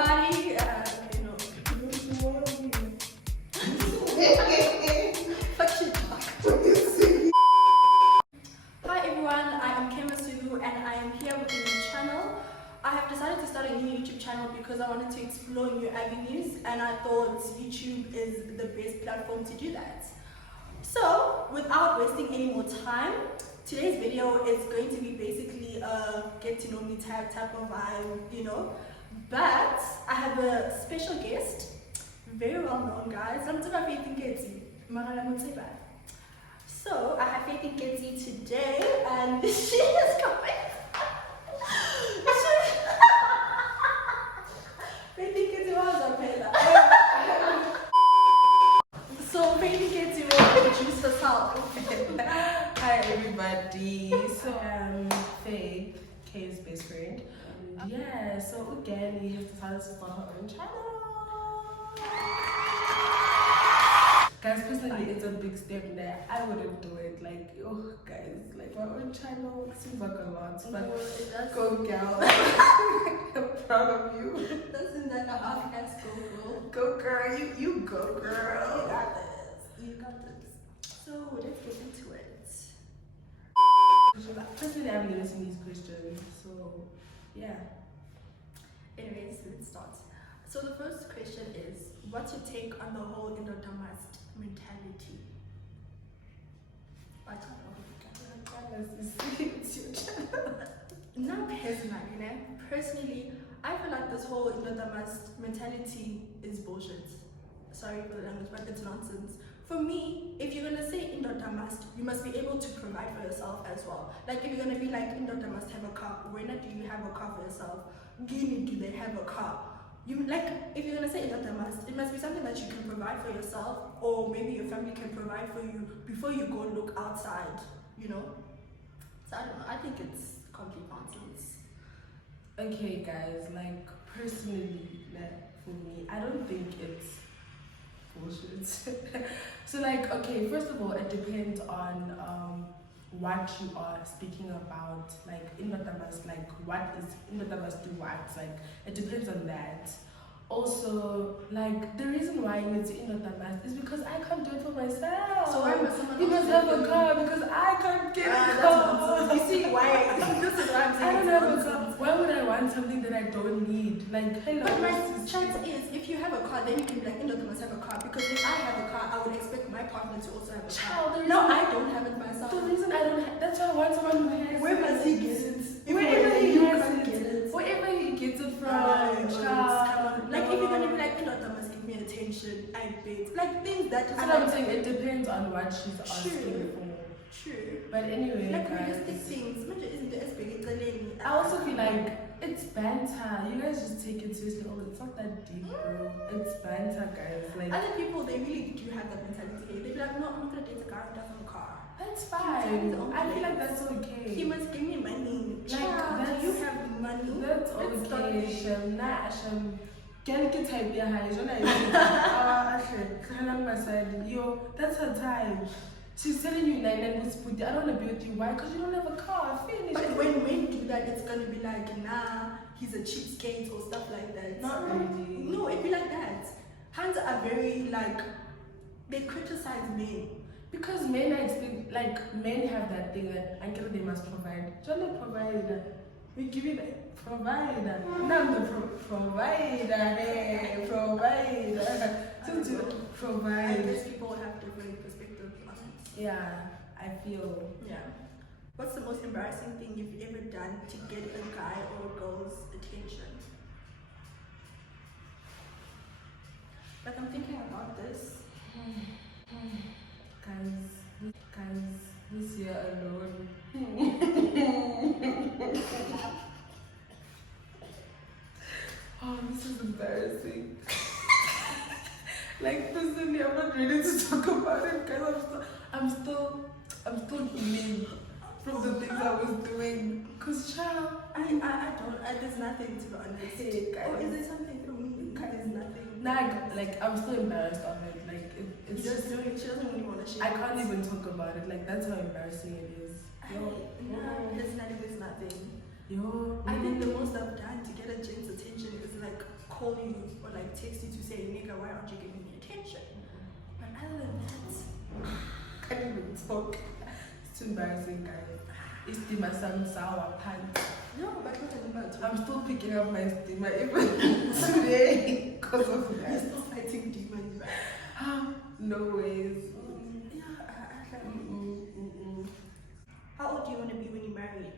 everybody. Okay, no. Fuck you, Jack. Hi everyone, I am Kemasugu and I am here with a new channel. I have decided to start a new YouTube channel because I wanted to explore new avenues and I thought YouTube is the best platform to do that. So, without wasting any more time, today's video is going to be basically a get to know me type of vibe, you know. But I have a special guest, very well known guys. I'm talking about Faith and Ketty. So I have Faith and Ketty today and she is coming. Faith and Ketty was on So Faith and Ketty will introduce herself. Hi everybody, so I'm Faith, Kay's best friend. Yeah, so again, we have decided to start our own channel. Guys, personally, it's a big step that I wouldn't do it. Like, oh, guys, like my own channel seems like a lot, but go girl. I'm proud of you. Doesn't that a half-ass go? Go girl, you go girl. You got this. You got this. So let's get into it. Personally, I've never seen these questions, so yeah. Anyways, let's start. So the first question is, what's your take on the whole Indo-Damast mentality? What's Not personally, you know. Personally, I feel like this whole Indo-Damast mentality is bullshit. Sorry for the language, but it's nonsense. For me, if you're gonna say Indo-Damast, you must be able to provide for yourself as well. Like if you're gonna be like Indo-Damast have a car, when do you have a car for yourself? Guinea, do they have a car? You like if you're gonna say Indo-Damast, it must be something that you can provide for yourself, or maybe your family can provide for you before you go look outside. You know. So I don't know. I think it's complete nonsense. Okay, guys. Like personally, like for me, I don't think it's bullshit. So like, okay, first of all, it depends on what you are speaking about. Like Indo-Damast, like what is Indo-Damast do what? Like it depends on that. Also, like the reason why you need to Indo-Damast is because I can't do it for myself. So why must someone you must have a car because I can't get a car. You see why? This is what I'm saying. I don't have a car. Why would I want something that I don't need? Like hello. But my chance is, if you have a car, then you can be like, Indo-Damast have a car. Because if I have a car, I would expect my partner to also have a car. No, I don't have it myself. The reason I don't have, that's why I want someone who has it. Where must he get it? Wherever he has gets it. Wherever he gets it from. Like if you're gonna be like, Indo-Damast give me attention, I bet. Like things that. That's what I'm saying. It depends on what she's asking for. True. But anyway, like guys, realistic things. I also feel like it's banter. You guys just take it seriously. Oh, it's not that deep, bro. It's banter, guys. Like other people, they really do have that mentality. They be like, no, I'm not gonna date a guy who doesn't have a car. That's fine. I feel like that's okay. He must give me money. Like do you have money? That's okay. Shem. Can you type your high? Yo, that's her time. She's telling you I don't want to be with you. Why? Because you don't have a car. Finish. But when men do that, it's gonna be like, nah, he's a cheapskate or stuff like that. Not really. No, it'd be like that. Hands are very like, they criticize men. Because men men have that thing that uncle they must provide. Don't provide. We give you that provider. Not the provider. Hey, provider. Provide. I guess people have different perspectives on it. Yeah, I feel. Yeah. What's the most embarrassing thing you've ever done to get a guy or a girl's attention? Like I'm thinking about this. Guys, this year alone. Oh, this is embarrassing. Like personally, I'm not ready to talk about it because I'm still healing from the things I was doing. Cause child, I don't. There's nothing to be honest. Hey, guys. Or is there something for me? There's nothing. Like I'm still embarrassed of it. Like it's just she doesn't really want to share. I can't even talk about it. Like that's how embarrassing it is. There's nothing. Yo, I think the most I've done to get a gent's attention is like call you or like text you to say, nigga, why aren't you giving me attention? But other than that, I can't even talk. It's too embarrassing, guys. It's the some sour pants. no, but not anymore. I'm still picking up my stigma even today because of You're that. still fighting demons, right? No ways. How old do you want to be when you marry?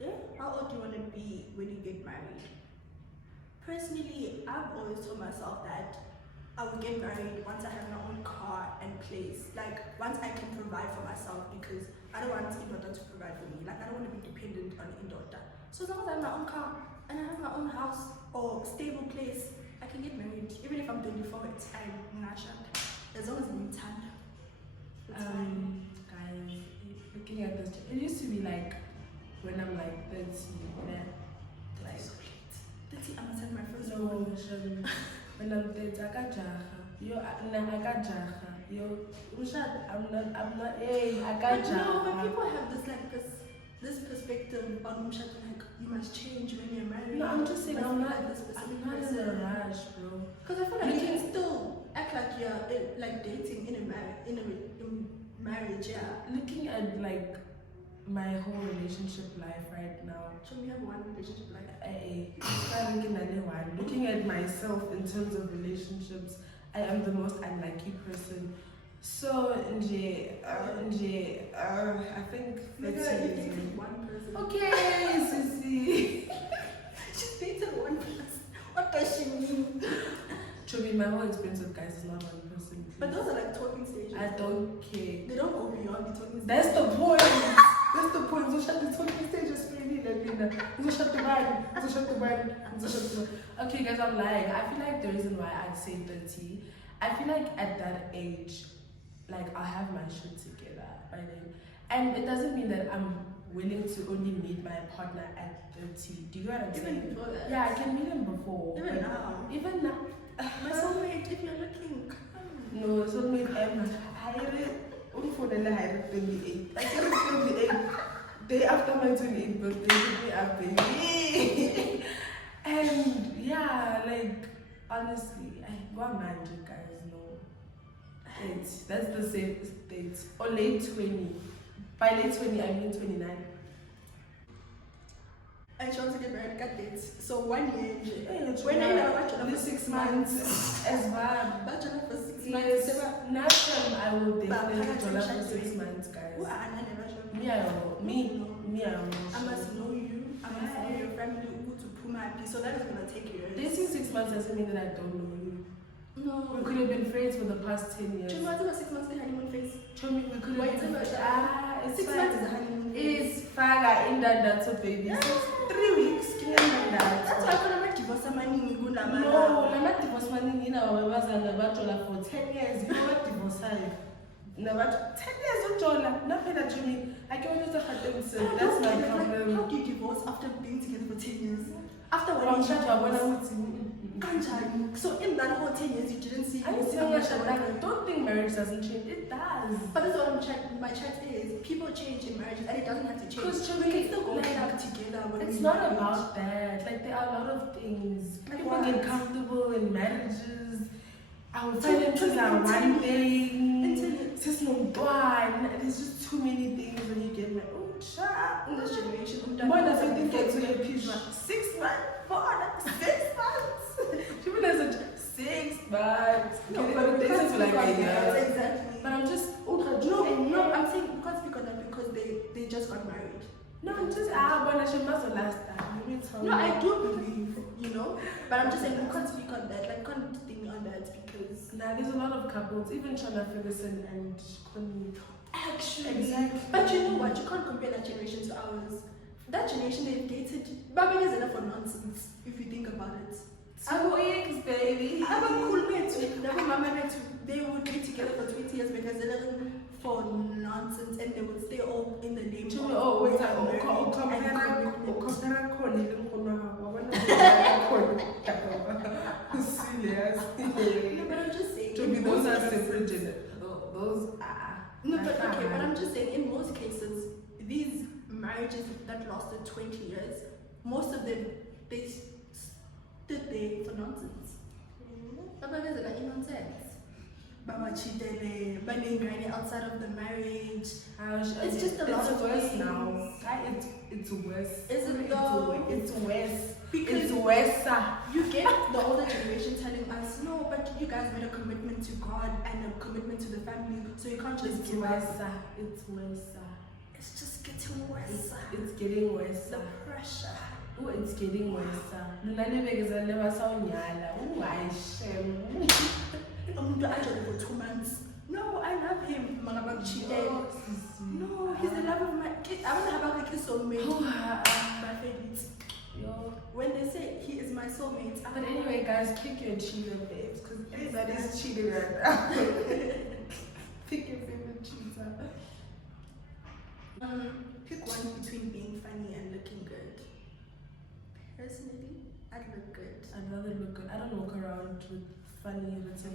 Yeah? How old do you want to be when you get married? Personally, I've always told myself that I will get married once I have my own car and place. Like, once I can provide for myself, because I don't want Indota to provide for me. Like, I don't want to be dependent on Indota. So as long as I have my own car and I have my own house or stable place, I can get married. Even if I'm 24, it's fine. As long as I'm in time. Guys, looking at this, it used to be like when I'm like 30, yeah, like 30, I'm gonna send my first no, one. when I'm 30, I got jaha. Yo, I got jaha. Yo, I'm not, hey, I got But no, jaha. but people have this perspective on Umshat, like you must change when you're married. No, I'm just saying, I'm not in a person. rush, bro. Because I feel like you can still act like you're like dating in a marriage, yeah. Looking at like my whole relationship life right now. So we have one relationship like looking at myself in terms of relationships, I am the most unlucky person. So I think maybe that's you dated one person. okay, Sissy. She's dated one person. What does she mean? Chobi, my whole experience with guys is not one person. But those are like talking stages. I don't care. They don't go beyond the talking stages. That's the point. That's the point. So shut the talking stages for me. So shut the bag. So shut the bag. So shut the bag. Okay, guys, I'm lying. I feel like the reason why I'd say 30, I feel like at that age, like I'll have my shit together by then. And it doesn't mean that I'm willing to only meet my partner at 30. Do you know what I'm saying? Even before that. Yeah, I can meet him before. Even now. Even now. My soulmate, if you're looking, come. No, soulmate, I'm hired. Unfortunately, I had 28. I get 28. Day after my 28th birthday, hit me up, baby. And yeah, like, honestly, I go mad, you guys know. That's the safest date. Or late 20. By late 20, I mean 29. And she wants to get married, got dates. So 1 year. When I know bachelor only for 6 months as well. Bachelor for 6 months. Yes, next time I will definitely But do for 6 months, guys. Who are Anna never showed Me, I don't know. Me, I don't know. I must know you. I must know your family. Who to Puma. So that is gonna take years. Dating 6 months doesn't mean that I don't know you. No. We could have been friends for the past 10 years. Do you know what 6 months the honeymoon phase? We could have Wait, been it's it's 6 months is the honeymoon phase. It's faga in that baby. Yeah. 3 weeks. Can you remember that? That's why I couldn't divorce money. No, I'm not divorce money. You know, I was on the bachelor for 10 years. You know what divorce I? No, but 10 years of Jola. Nothing that you mean. I can't use the husband. That's my problem. How do you divorce after being together for 10 years? After Well, one so in that whole 10 years, you didn't see. I don't think marriage doesn't change. It does. But that's what I'm checking. My chat is people change in marriages and it doesn't have to change. Because we can still go back together. When it's we not married. about that. Like there are a lot of things. Like People what? get comfortable in marriages. Our finances are one thing. There's just too many things when you get married. Oh, child. In this generation, Why does it get to your pizza? 6 months, 6 months. People doesn't 6 months. No, Okay, but this is like a year. Exactly. But I'm just no, I'm saying we can't speak on that because they just got married. No, I'm just when she must last time. Let me tell you. No, I do believe, but I'm just saying we can't speak on that. Like, can't think on that because there's a lot of couples, even Shana Ferguson and Connie. Actually, Exactly. But you know what? You can't compare that generation to ours. That generation they dated. Babbing is enough for nonsense if you think about it. 2 weeks, baby. I'm a cool mate. They would be together for 20 years because they're looking for nonsense and they would stay all in the name of serious. No, but I'm just saying. Those are separate. Those are. No, but okay, but I'm just saying in most cases, these marriages that lasted 20 years, most of them, did they for nonsense? Baba is like nonsense. Baba cheated, banning outside of the marriage. It's just a lot of worse things. now. It's worse. Is it though? It's worse. Because it's worse. You get the older generation telling us, no, but you guys made a commitment to God and a commitment to the family, so you can't just give worse. up. It's worse. It's just getting worse. It's getting worse. The pressure. Oh, it's getting worse. For 2 months. No, I love him. Mangabang cheated. No, he's the love of my kid. I want to have a kiss soulmate. My favorite. When they say he is my soulmate. But anyway, guys, pick your cheater, babes, because everybody's cheating right now. Pick your favorite cheater. Pick one between being funny and looking good. Personally, I'd look good. I'd rather look good. I don't walk around with funny written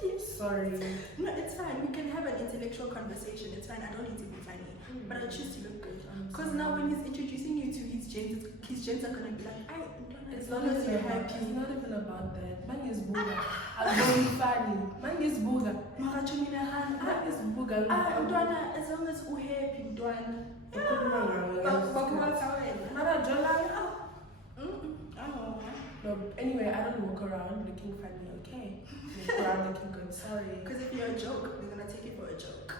things. Sorry. No, it's fine. We can have an intellectual conversation. It's fine. I don't need to be funny. But I choose to look good. Because now when he's introducing you to his gens are going to be like, it's not even about, it's not even about that. Man is booga. I'm going funny. Man is booga. Man is booga. As long as you happy, Dwana. No, anyway, I don't walk around looking funny, okay? Walk around looking good, sorry. Because if you're a joke, they're gonna take it for a joke.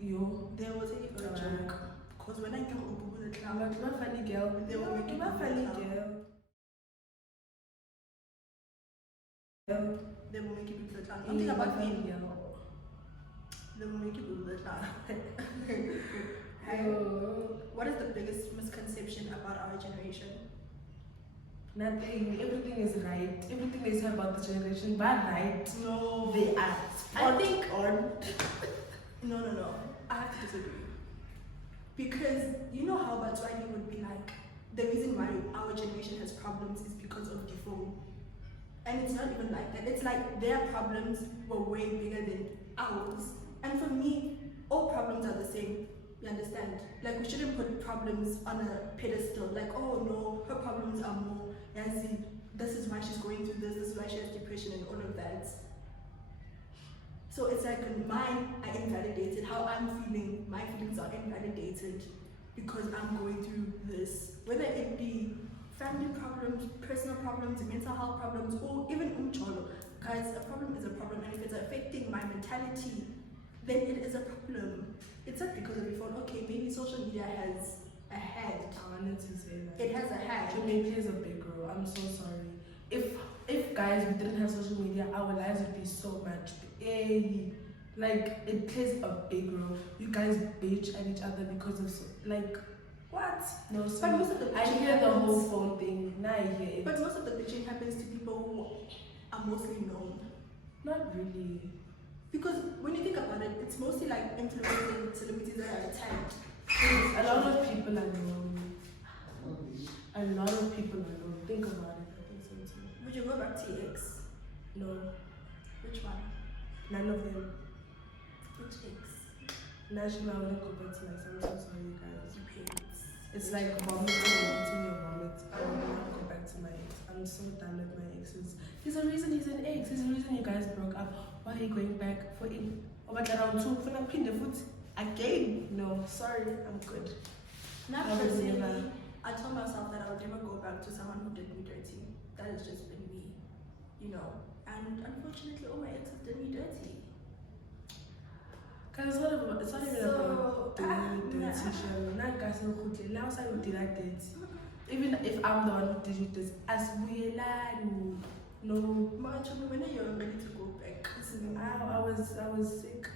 They will take it for a joke. Because when I get Ubu the clown, I'm a funny girl. They will make it a funny girl. They will make it the clown. Don't think about me. They will make it the clown. What is the biggest misconception about our generation? Nothing. Everything is right. Everything they say about the generation, but right. No. They are. I think on. No. I have to disagree. Because you know how Batswani would be like, the reason why our generation has problems is because of the phone. And it's not even like that. It's like their problems were way bigger than ours. And for me, all problems are the same. You understand? Like, we shouldn't put problems on a pedestal. Like, oh no, her problems are more. This is why she's going through this is why she has depression and all of that. So it's like mine are invalidated. How I'm feeling, my feelings are invalidated because I'm going through this. Whether it be family problems, personal problems, mental health problems, or even umcholo. Guys, a problem is a problem, and if it's affecting my mentality, then it is a problem. It's not because of your phone. Okay, maybe social media has a head. I wanted to say that. It has a head. Social media is a big role. I'm so sorry. If guys, we didn't have social media, our lives would be so much. Like, it plays a big role. You guys bitch at each other because of what? No, so but most of the I hear the whole phone thing. Now I hear it. But most of the bitching happens to people who are mostly known. Not really. Because when you think about it, it's mostly like influencers and celebrities that are attacked. A lot of people are known. A lot of people are known. Think about it. I think so too. Would you go back to your ex? No. Which one? None of them. Which ex? National, I wouldn't go back to my son. I'm so sorry, you guys. It's Which like ex? vomiting and eating your vomit. I will not go back to my ex. I'm so done with my exes. There's a reason he's an ex. There's a reason you guys broke up. Why are you going back for him? But around two, for not pin the foot again. No, sorry, I'm good. Not I would personally. never. I told myself that I would never go back to someone who did me dirty. That has just been me, you know. And unfortunately, all my exes did me dirty. Because it's not even about doing nah. dirty show. Not guys no quickly. Now say we did that date. Even if I'm the one who did you this, as we learn, no. But actually, when you're ready to go back, I was sick.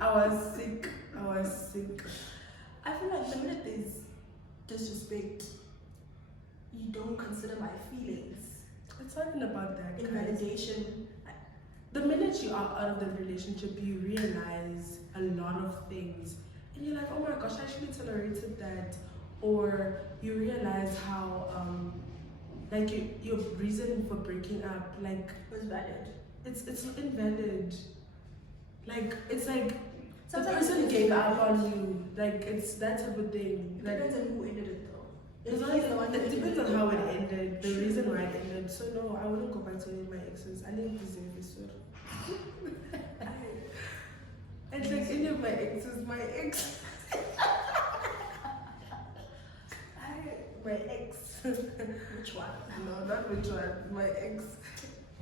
I was sick. I feel like the minute there's disrespect, you don't consider my feelings. It's not even about that. Guys. Invalidation. The minute you are out of the relationship, you realize a lot of things. And you're like, oh my gosh, I actually tolerated that. Or you realize how, your reason for breaking up, was valid. it's invalid. It's like, The Sometimes person it's gave like- up on you. Like, it's that type of thing. It Like, depends on who ended it though. it's If not, he's the one who it depends ended on how it then- ended, the True. reason why it ended. So no, I wouldn't go back to any of my exes. I didn't deserve this one. And like any of my exes, my ex. My ex. Which one? No, not which one. My ex.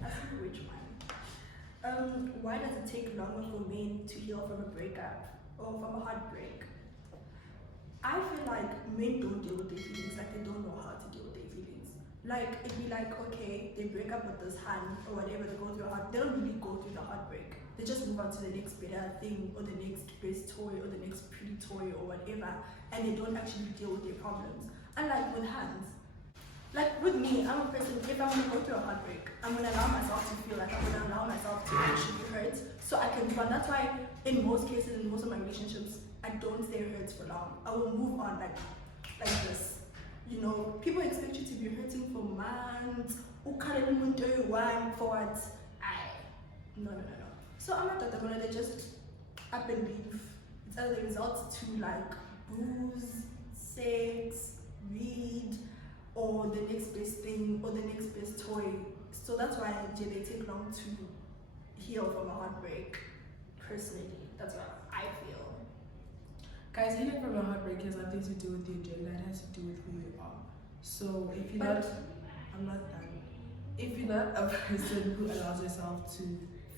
I think which one. Why does it take longer for men to heal from a breakup or from a heartbreak? I feel like men don't deal with their feelings, like they don't know how to deal with their feelings. Like it'd be like, okay, they break up with this hand or whatever, they go through a heart. They don't really go through the heartbreak. They just move on to the next better thing or the next best toy or the next pretty toy or whatever, and they don't actually deal with their problems. Unlike with hands. Like with me, I'm a person, if I'm gonna go through a heartbreak, I'm gonna allow myself to feel like I'm gonna allow myself to actually hurt so I can move on. That's why in most cases, in most of my relationships, I don't stay hurt for long. I will move on like this. You know, people expect you to be hurting for months. Why for what? No. So I'm not that one. They just up and leave. It's either results to like booze, sex, weed, or the next best thing, or the next best toy. So that's why they take long to heal from a heartbreak. Personally, that's what I feel. Guys, healing from a heartbreak has nothing to do with your gender, it has to do with who you are. So if you're not, I'm not done. If you're not a person who allows yourself to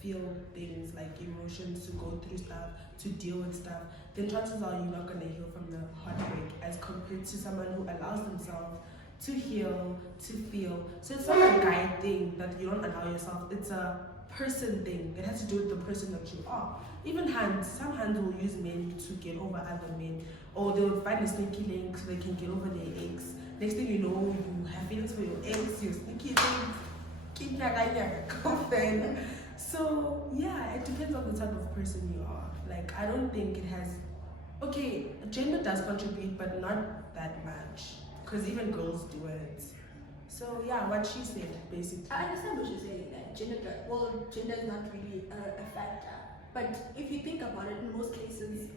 feel things like emotions, to go through stuff, to deal with stuff, then chances are you're not going to heal from the heartbreak as compared to someone who allows themselves to heal, to feel. So it's not a guy thing that you don't allow yourself, it's a person thing. It has to do with the person that you are. Even hands, some hands will use men to get over other men, or they'll find a sneaky link so they can get over their ex. Next thing you know, you have feelings for your ex, your sneaky link, girlfriend. So yeah, it depends on the type of person you are. Like, I don't think it has, okay, gender does contribute, but not that much, because even girls do it. So yeah, what she said basically. I understand what you're saying. That gender is not really a factor. But if you think about it, in most cases,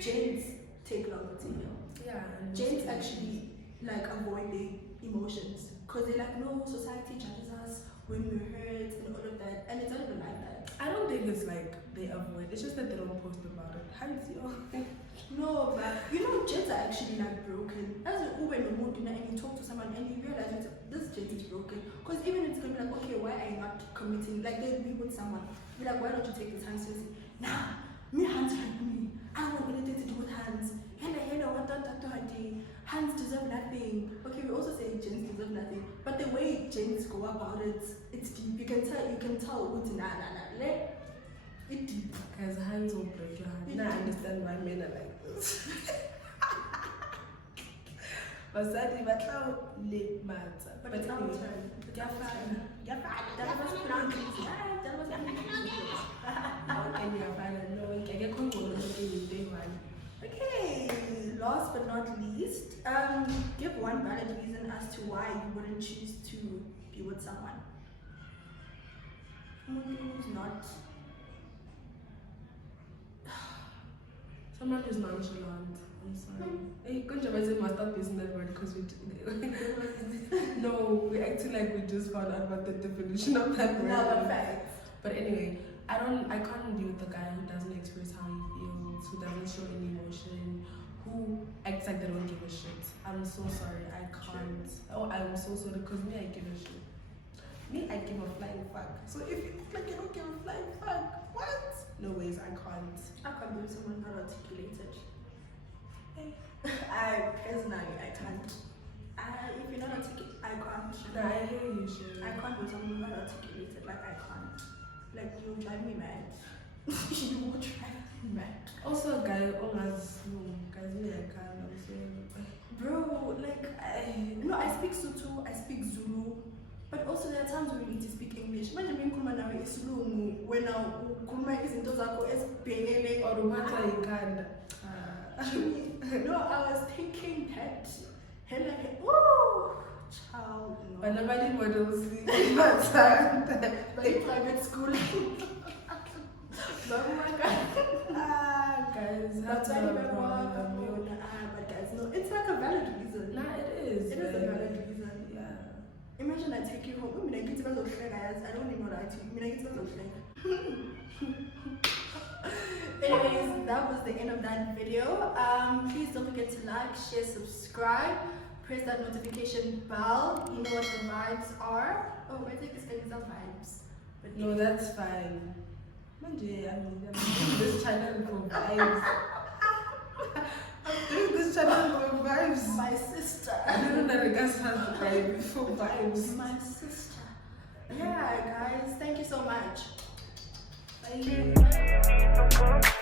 gents take longer to heal. Yeah. Gents actually like avoid their emotions because they're like, no, society judges us when we're hurt and all of that, and it's not even like that. I don't think it's like they avoid. It's just that they don't post about it. How is your? No, but you know, gents are actually like broken. As an Uber in the mood, and you talk to someone and you realize this gent is broken. Because even it's gonna be like, okay, why are you not committing? Like they'll be with someone. Be like, why don't you take the time seriously? Nah, me hands hurt me. I don't want anything to do with hands. Hello, what that to her day? Hands deserve nothing. Okay, we also say gents deserve nothing. But the way gents go about it, it's deep. You can tell what's it's deep. Guys, hands will break your hand. Now I understand why men are like this. Basadi batla le matter. But it's our turn. It's our turn. That was pronounced easy. That was Okay, last but not least, give one valid reason as to why you wouldn't choose to be with someone. Someone who's not. Someone who's nonchalant. I'm sorry. Hey, controversy must stop using that word because no, we acting like we just found out what the definition of that word. No, but facts. But anyway, I can't be with a guy who doesn't express how he feels, who doesn't show any emotion, who acts like they don't give a shit. I'm so sorry, I can't. Oh, I'm so sorry because me, I give a shit. Me, I give a flying fuck. So if you act like you don't give a flying fuck, what? No ways, I can't. I can't be with someone not articulated. I personally, I can't. If you're not articulated, I can't. No, I hear you, sure. I can't be with someone not articulated. Like I can't. Like you will drive me mad. You will drive me mad. Also, a guy almost guys, me, I can't. I'm sorry. Bro, like I speak Sotho, I speak Zulu, but also there are times when you need to speak English. Manje mina nawe isilungu wena ukhuluma izinto zakho ezibhekele Or uphatha ikhanda. No, I was thinking that oh child no. But nobody models matter. But in private school. Guys, That's why not a you problem. but guys, no, it's like a valid reason. Nah, it is. It is a valid reason. Yeah. Imagine I take you home. I mean, I get to guys. I don't even know that to you. I mean, I get to Anyways, that was the end of that video. Please don't forget to like, share, subscribe, press that notification bell. You know what the vibes are. Oh, I think it's getting some vibes. But No, that's fine. Manje, I mean, I'm doing this channel for vibes. I'm doing this channel for vibes. my sister. I don't know that the guys have vibes for vibes. My sister. Yeah, guys, thank you so much. Bye.